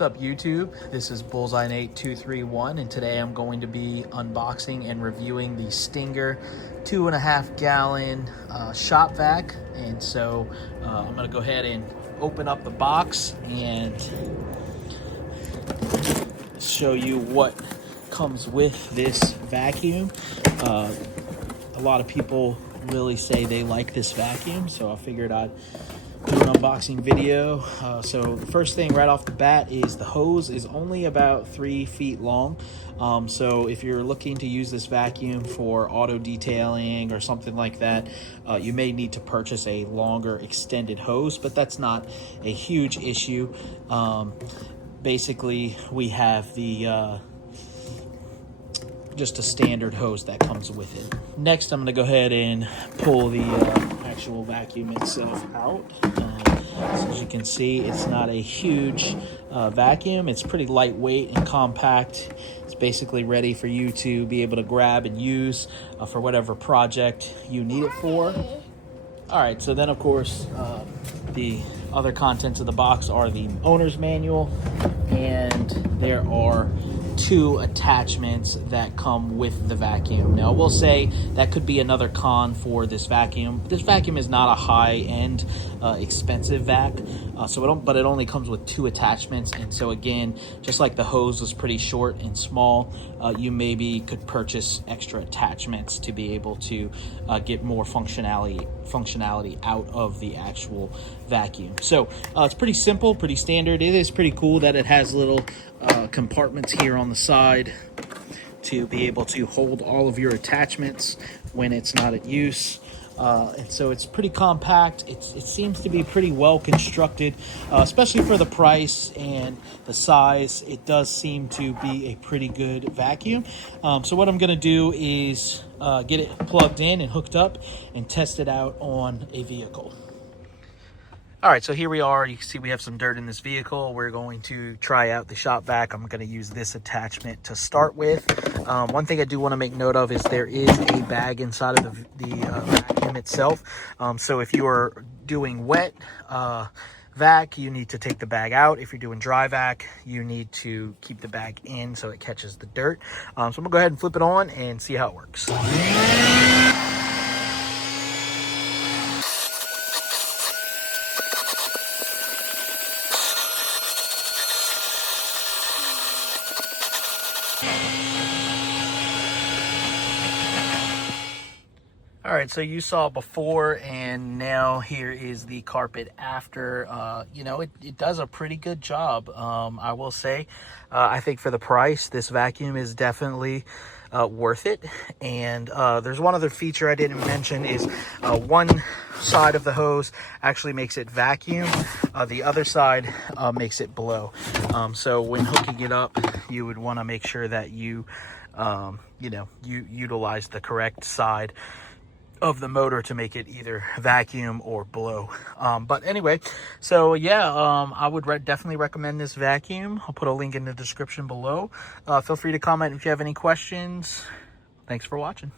What's up, YouTube? This is Bullseye Nate 231, and today I'm going to be unboxing and reviewing the Stinger 2.5 gallon shop vac. And so I'm going to go ahead and open up the box and show you what comes with this vacuum. A lot of people really say they like this vacuum, so I figured I'd do an unboxing video. So the first thing right off the bat is the hose is only about 3 feet long. So if you're looking to use this vacuum for auto detailing or something like that, you may need to purchase a longer extended hose, but that's not a huge issue. Basically, we have the just a standard hose that comes with it. Next, I'm going to go ahead and pull the actual vacuum itself out. So as you can see, it's not a huge vacuum. It's pretty lightweight and compact. It's basically ready for you to be able to grab and use for whatever project you need it for. All right, so then of course, the other contents of the box are the owner's manual, and there are 2 attachments that come with the vacuum. Now, I will say that could be another con for this vacuum. This vacuum is not a high-end, expensive vac, but it only comes with 2 attachments. And so again, just like the hose was pretty short and small, you maybe could purchase extra attachments to be able to get more functionality out of the actual vacuum. So it's pretty simple, pretty standard. It is pretty cool that it has little compartments here on the side to be able to hold all of your attachments when it's not at use. And so it's pretty compact. It seems to be pretty well constructed, especially for the price and the size. It does seem to be a pretty good vacuum. So what I'm going to do is get it plugged in and hooked up and test it out on a vehicle. All right, so here we are. You can see we have some dirt in this vehicle. We're going to try out the shop vac. I'm going to use this attachment to start with. One thing I do want to make note of is there is a bag inside of the vacuum itself. So if you are doing wet vac, you need to take the bag out. If you're doing dry vac, you need to keep the bag in so it catches the dirt. So I'm going to go ahead and flip it on and see how it works. All right, so you saw before, and now here is the carpet after. You know, it does a pretty good job, I will say. I think for the price, this vacuum is definitely worth it. And there's one other feature I didn't mention is one side of the hose actually makes it vacuum. The other side makes it blow. So when hooking it up, you would want to make sure that you utilize the correct side of the motor to make it either vacuum or blow. But anyway, so yeah, I would definitely recommend this vacuum. I'll put a link in the description below. Feel free to comment if you have any questions. Thanks for watching.